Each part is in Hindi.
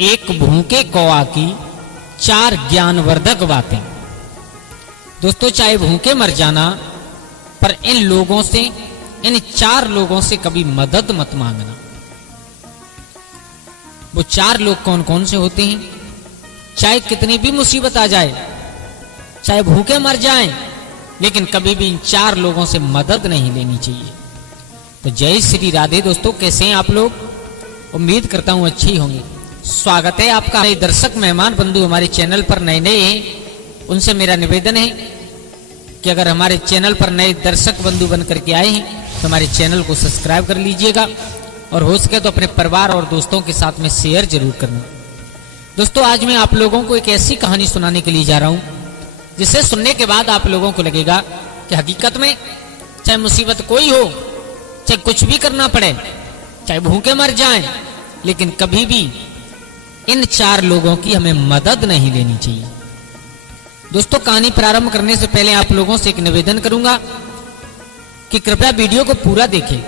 एक भूखे कौआ की 4 ज्ञानवर्धक बातें। दोस्तों, चाहे भूखे मर जाना, पर इन लोगों से, इन 4 लोगों से कभी मदद मत मांगना। वो 4 लोग कौन कौन से होते हैं? चाहे कितनी भी मुसीबत आ जाए, चाहे भूखे मर जाएं, लेकिन कभी भी इन 4 लोगों से मदद नहीं लेनी चाहिए। तो जय श्री राधे। दोस्तों, कैसे हैं आप लोग? उम्मीद करता हूं अच्छे ही होंगे। स्वागत है आपका। नए दर्शक मेहमान बंधु हमारे चैनल पर नए नए हैं, उनसे मेरा निवेदन है कि अगर हमारे चैनल पर नए दर्शक बंधु बन करके आए हैं तो हमारे चैनल को सब्सक्राइब कर लीजिएगा और हो सके तो अपने परिवार और दोस्तों के साथ में शेयर जरूर करना। दोस्तों, आज मैं आप लोगों को एक ऐसी कहानी सुनाने के लिए जा रहा हूं जिसे सुनने के बाद आप लोगों को लगेगा कि हकीकत में चाहे मुसीबत कोई हो, चाहे कुछ भी करना पड़े, चाहे भूखे मर जाएं, लेकिन कभी भी इन 4 लोगों की हमें मदद नहीं लेनी चाहिए। दोस्तों, कहानी प्रारंभ करने से पहले आप लोगों से एक निवेदन करूंगा कि कृपया वीडियो को पूरा देखें,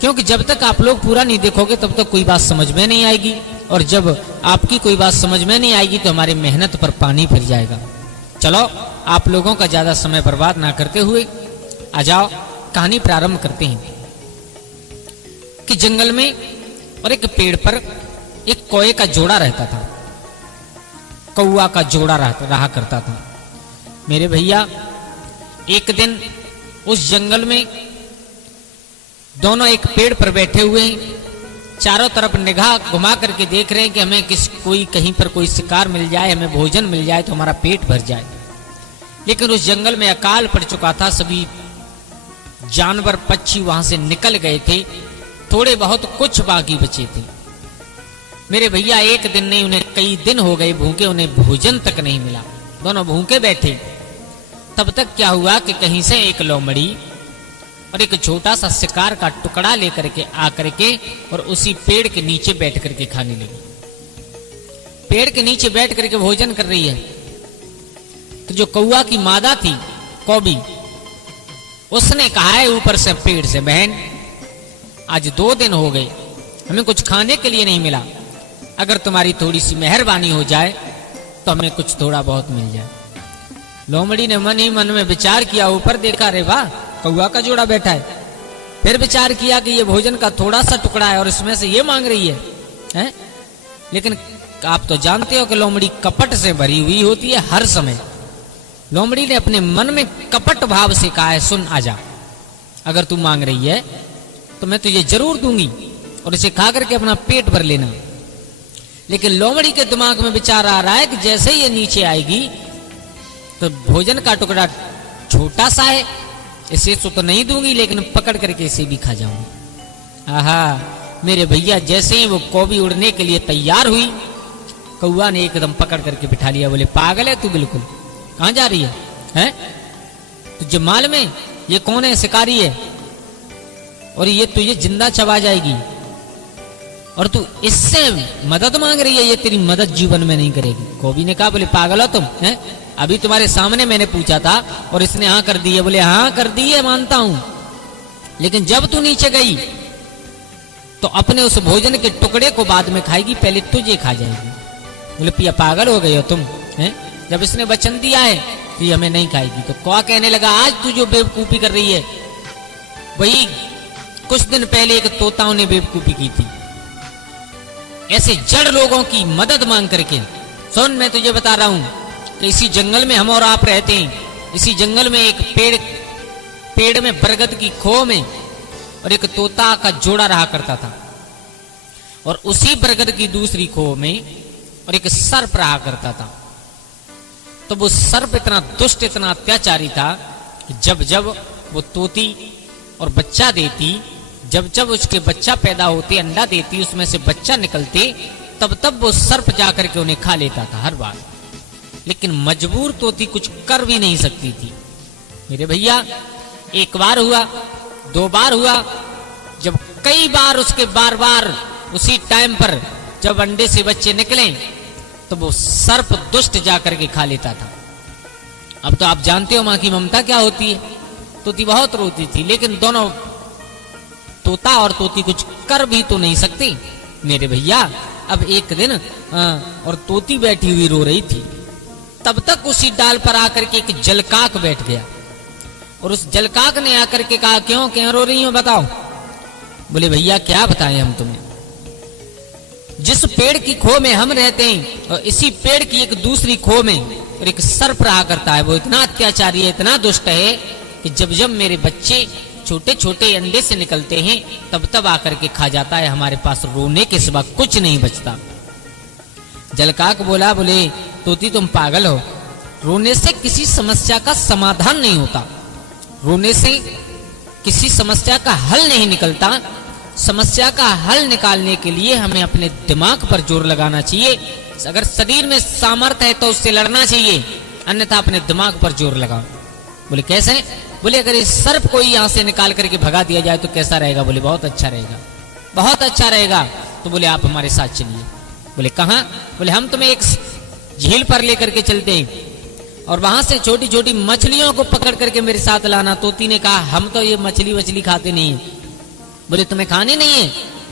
क्योंकि जब तक आप लोग पूरा नहीं देखोगे तब तक कोई बात समझ में नहीं आएगी, और जब आपकी कोई बात समझ में नहीं आएगी तो हमारी मेहनत पर पानी फिर जाएगा। चलो, आप लोगों का ज्यादा समय बर्बाद ना करते हुए आ जाओ, कहानी प्रारंभ करते हैं। कि जंगल में और एक पेड़ पर एक कौए का जोड़ा रहता था, कौआ का जोड़ा रहा करता था। मेरे भैया, एक दिन उस जंगल में दोनों एक पेड़ पर बैठे हुए हैं, चारों तरफ निगाह घुमा करके देख रहे हैं कि हमें कोई कहीं पर कोई शिकार मिल जाए, हमें भोजन मिल जाए तो हमारा पेट भर जाए। लेकिन उस जंगल में अकाल पड़ चुका था, सभी जानवर पक्षी वहां से निकल गए थे, थोड़े बहुत कुछ बाकी बचे थे। मेरे भैया, एक दिन नहीं, उन्हें कई दिन हो गए भूखे, उन्हें भोजन तक नहीं मिला। दोनों भूखे बैठे। तब तक क्या हुआ कि कहीं से एक लोमड़ी और एक छोटा सा शिकार का टुकड़ा लेकर के आकर के और उसी पेड़ के नीचे बैठ करके खाने लगी। पेड़ के नीचे बैठ करके भोजन कर रही है। तो जो कौआ की मादा थी, कौबी, उसने कहा है ऊपर से पेड़ से, बहन आज 2 दिन हो गए, हमें कुछ खाने के लिए नहीं मिला, अगर तुम्हारी थोड़ी सी मेहरबानी हो जाए तो हमें कुछ थोड़ा बहुत मिल जाए। लोमड़ी ने मन ही मन में विचार किया, ऊपर देखा, रे वाह, कौआ का जोड़ा बैठा है। फिर विचार किया कि ये भोजन का थोड़ा सा टुकड़ा है और इसमें से ये मांग रही है? लेकिन आप तो जानते हो कि लोमड़ी कपट से भरी हुई होती है हर समय। लोमड़ी ने अपने मन में कपट भाव से कहा है, सुन आजा, अगर तू मांग रही है तो मैं तुझे जरूर दूंगी और इसे खा करके अपना पेट भर लेना। लेकिन लोमड़ी के दिमाग में विचार आ रहा है कि जैसे ही ये नीचे आएगी तो भोजन का टुकड़ा छोटा सा है, इसे तो नहीं दूंगी, लेकिन पकड़ करके इसे भी खा जाऊंगी। आहा मेरे भैया, जैसे ही वो कौवी उड़ने के लिए तैयार हुई, कौआ ने एकदम पकड़ करके बिठा लिया। बोले, पागल है तू, बिल्कुल कहां जा रही है? तुझे मालूम है ये कौन है? शिकारी है, और ये तुझे जिंदा चबा जाएगी, और तू इससे मदद मांग रही है, ये तेरी मदद जीवन में नहीं करेगी। कौवी ने कहा, बोले पागल हो तुम? अभी तुम्हारे सामने मैंने पूछा था और इसने हाँ कर दी है। बोले हाँ कर दी है, मानता हूं, लेकिन जब तू नीचे गई तो अपने उस भोजन के टुकड़े को बाद में खाएगी, पहले तुझे खा जाएगी। बोले पिया, पागल हो गए हो तुम? जब इसने वचन दिया है कि ये हमें नहीं खाएगी। तो कौआ कहने लगा, आज तू जो बेवकूफी कर रही है वही कुछ दिन पहले एक तोताओं ने बेवकूफी की थी, ऐसे जड़ लोगों की मदद मांग करके। सुन, मैं तुझे बता रहा हूं कि इसी जंगल में हम और आप रहते हैं। इसी जंगल में एक पेड़ में बरगद की खो में और एक तोता का जोड़ा रहा करता था, और उसी बरगद की दूसरी खो में और एक सर्प रहा करता था। तो वो सर्प इतना दुष्ट, इतना अत्याचारी था कि जब जब वो तोती और बच्चा देती, जब जब उसके बच्चा पैदा होते, अंडा देती, उसमें से बच्चा निकलते, तब तब वो सर्प जाकर के उन्हें खा लेता था हर बार। लेकिन मजबूर तोती कुछ कर भी नहीं सकती थी। मेरे भैया, एक बार हुआ, 2 बार हुआ, जब कई बार उसके बार बार उसी टाइम पर जब अंडे से बच्चे निकले तो वो सर्प दुष्ट जाकर के खा लेता था। अब तो आप जानते हो मां की ममता क्या होती है। तोती बहुत रोती थी, लेकिन दोनों, तोता और तोती, कुछ कर भी तो नहीं सकते। मेरे भैया, अब एक दिन और तोती बैठी हुई रो रही थी। तब तक उसी डाल पर आकर के एक जलकाक बैठ गया और उस जलकाक ने आकर के कहा, क्यों क्यों रो रही हो बताओ। बोले भैया क्या बताएं हम तुम्हें, जिस पेड़ की खो में हम रहते हैं और इसी पेड़ की एक दूसरी खो में और एक सर्प रहा करता है। वो इतना अत्याचारी है, इतना दुष्ट है कि जब जब मेरे बच्चे छोटे छोटे अंडे से निकलते हैं तब तब आकर के खा जाता है। हमारे पास रोने के सिवा कुछ नहीं बचता। जलकाक बोला, बोले तोती तुम पागल हो, रोने से किसी समस्या का समाधान नहीं होता, रोने से किसी समस्या का हल नहीं निकलता। समस्या का हल निकालने के लिए हमें अपने दिमाग पर जोर लगाना चाहिए। अगर शरीर में सामर्थ्य है तो उससे लड़ना चाहिए, अन्यथा अपने दिमाग पर जोर लगाओ। बोले कैसे? बोले अगर इस सर्प को यहां से निकाल करके भगा दिया जाए तो कैसा रहेगा? बोले बहुत अच्छा रहेगा, बहुत अच्छा रहेगा। तो बोले आप हमारे साथ चलिए। बोले कहां? बोले हम तुम्हें एक झील पर लेकर के चलते हैं और वहां से छोटी छोटी मछलियों को पकड़ करके मेरे साथ लाना। तोती ने कहा हम तो ये मछली वछली खाते नहीं है। बोले तुम्हें खाने नहीं है,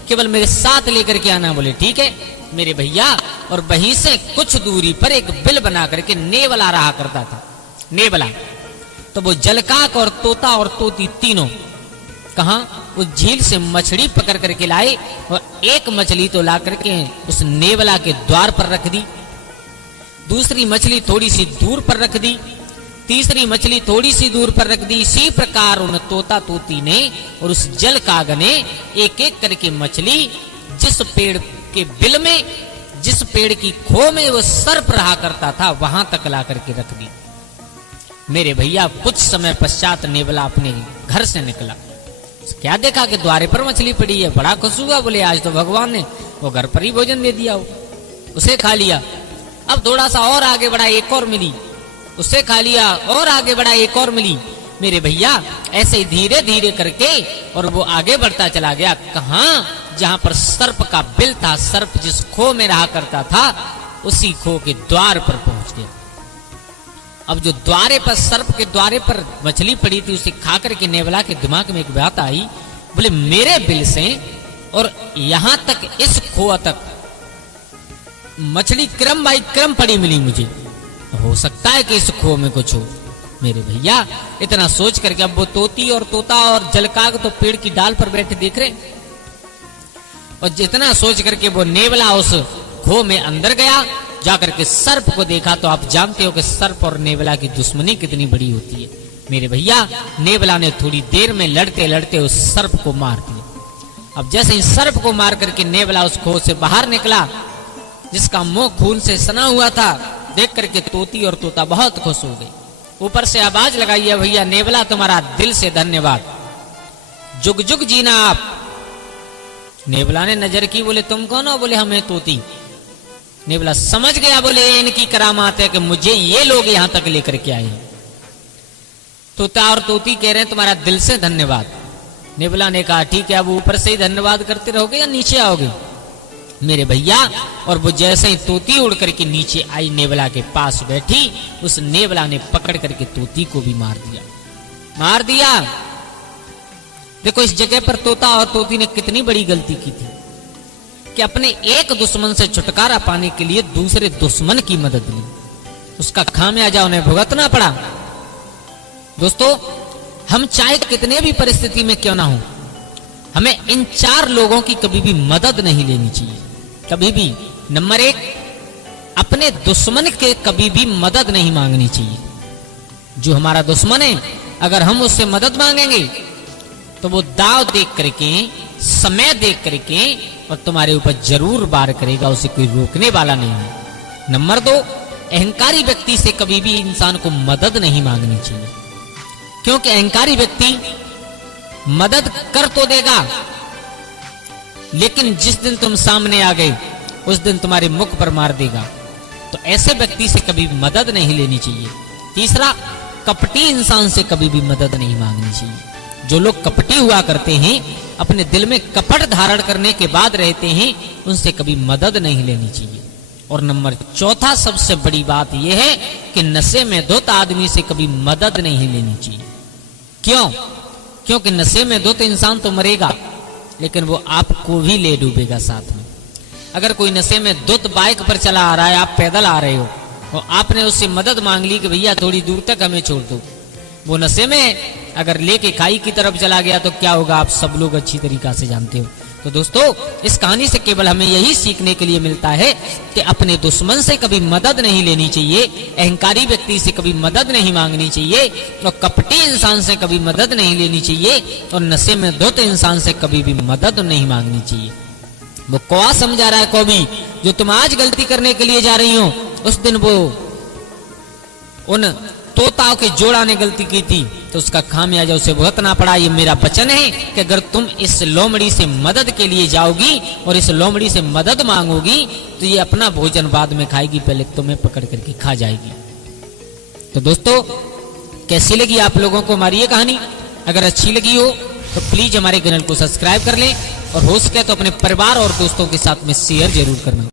केवल मेरे साथ लेकर के आना। बोले ठीक है मेरे भैया। और वहीं से कुछ दूरी पर एक बिल बना करके नेवला रहा करता था, नेवला। तो वो जलकाक और तोता और तोती तीनों कहां उस झील से मछली पकड़ करके लाए और एक मछली तो ला करके उस नेवला के द्वार पर रख दी, दूसरी मछली थोड़ी सी दूर पर रख दी, तीसरी मछली थोड़ी सी दूर पर रख दी। इसी प्रकार उन तोता तोती ने और उस जलकाग ने एक एक करके मछली जिस पेड़ के बिल में, जिस पेड़ की खो में वो सर्प रहा करता था वहां तक ला करके रख दी। मेरे भैया कुछ समय पश्चात नेवला अपने घर से निकला, क्या देखा कि द्वारे पर मछली पड़ी है। बड़ा खुश हुआ, बोले आज तो भगवान ने वो घर पर ही भोजन दे दिया, उसे खा लिया। अब थोड़ा सा और आगे बढ़ा, एक और मिली, उससे खा लिया। और आगे बढ़ा, एक और मिली। मेरे भैया ऐसे धीरे धीरे करके और वो आगे बढ़ता चला गया। कहां? जहां पर सर्प का बिल था, सर्प जिस खो में रहा करता था उसी खो के द्वार पर पहुंच गया। अब जो द्वारे पर, सर्प के द्वारे पर मछली पड़ी थी, उसे खा करके नेवला के दिमाग में एक बात आई। बोले मेरे बिल से और यहां तक इस खो तक मछली क्रम बाई क्रम पड़ी मिली मुझे, हो सकता है कि इस खो में कुछ हो। मेरे भैया इतना सोच करके अब वो तोती और तोता और जलकाग तो पेड़ की डाल पर बैठे देख रहे, और जितना सोच करके वो नेवला उस खो में अंदर गया, जाकर के सर्प को देखा। तो आप जानते हो कि सर्प और नेवला की दुश्मनी कितनी बड़ी होती है। मेरे भैया नेवला ने थोड़ी देर में लड़ते लड़ते उस सर्प को मार दिया। अब जैसे ही सर्प को मार करके नेवला उस खो से बाहर निकला, जिसका मुंह खून से सना हुआ था, देख करके तोती और तोता बहुत खुश हो गए। ऊपर से आवाज लगाई है, भैया नेवला तुम्हारा दिल से धन्यवाद, जुग जुग जीना आप। नेवला ने नजर की, बोले तुम कौन हो? बोले हमें तोती। नेवला समझ गया, बोले इनकी करामात है कि मुझे ये लोग यहां तक लेकर के आए। तोता और तोती कह रहे हैं तुम्हारा दिल से धन्यवाद। नेवला ने कहा ठीक है, अब ऊपर से ही धन्यवाद करते रहोगे या नीचे आओगे? मेरे भैया और वो जैसे ही तोती उड़ करके नीचे आई, नेवला के पास बैठी, उस नेवला ने पकड़ करके तोती को भी मार दिया, मार दिया। देखो इस जगह पर तोता और तोती ने कितनी बड़ी गलती की थी कि अपने एक दुश्मन से छुटकारा पाने के लिए दूसरे दुश्मन की मदद ली, उसका खामियाजा उन्हें भुगतना पड़ा। दोस्तों हम चाहे कितने भी परिस्थिति में क्यों ना हो, हमें इन चार लोगों की कभी भी मदद नहीं लेनी चाहिए, कभी भी। नंबर एक, अपने दुश्मन के कभी भी मदद नहीं मांगनी चाहिए। जो हमारा दुश्मन है, अगर हम उससे मदद मांगेंगे तो वो दाव देख करके, समय देख करके और तुम्हारे ऊपर जरूर वार करेगा, उसे कोई रोकने वाला नहीं है। नंबर दो, अहंकारी व्यक्ति से कभी भी इंसान को मदद नहीं मांगनी चाहिए, क्योंकि अहंकारी व्यक्ति मदद कर तो देगा, लेकिन जिस दिन तुम सामने आ गए उस दिन तुम्हारे मुख पर मार देगा। तो ऐसे व्यक्ति से कभी मदद नहीं लेनी चाहिए। तीसरा, कपटी इंसान से कभी भी मदद नहीं मांगनी चाहिए। जो लोग कपटी हुआ करते हैं, अपने दिल में कपट धारण करने के बाद रहते हैं, उनसे कभी मदद नहीं लेनी चाहिए। और नंबर चौथा, सबसे बड़ी बात यह है कि नशे में धुत आदमी से कभी मदद नहीं लेनी चाहिए। क्यों? क्योंकि नशे में धुत इंसान तो मरेगा, लेकिन वो आपको भी ले डूबेगा साथ में। अगर कोई नशे में धुत बाइक पर चला आ रहा है, आप पैदल आ रहे हो और आपने उससे मदद मांग ली कि भैया थोड़ी दूर तक हमें छोड़ दो, वो नशे में अगर लेके खाई की तरफ चला गया तो क्या होगा आप सब लोग अच्छी तरीका से जानते हो। तो दोस्तों, इस कहानी से केवल हमें यही सीखने के लिए मिलता है कि अपने दुश्मन से कभी मदद नहीं लेनी चाहिए, अहंकारी व्यक्ति से कभी मदद नहीं मांगनी चाहिए, और कपटी इंसान से कभी मदद नहीं लेनी चाहिए, और नशे में धुत इंसान से कभी भी मदद नहीं मांगनी चाहिए। वो कौवा समझा रहा है कौवी, जो तुम आज गलती करने के लिए जा रही हो, उस दिन वो उन तोताओं के जोड़ा ने गलती की थी तो उसका खामियाजा उसे भुगतना पड़ा। ये मेरा वचन है कि अगर तुम इस लोमड़ी से मदद के लिए जाओगी और इस लोमड़ी से मदद मांगोगी तो ये अपना भोजन बाद में खाएगी, पहले तुम्हें पकड़ करके खा जाएगी। तो दोस्तों, कैसी लगी आप लोगों को हमारी ये कहानी? अगर अच्छी लगी हो तो प्लीज हमारे चैनल को सब्सक्राइब कर लें और हो सके तो अपने परिवार और दोस्तों के साथ में शेयर जरूर करना।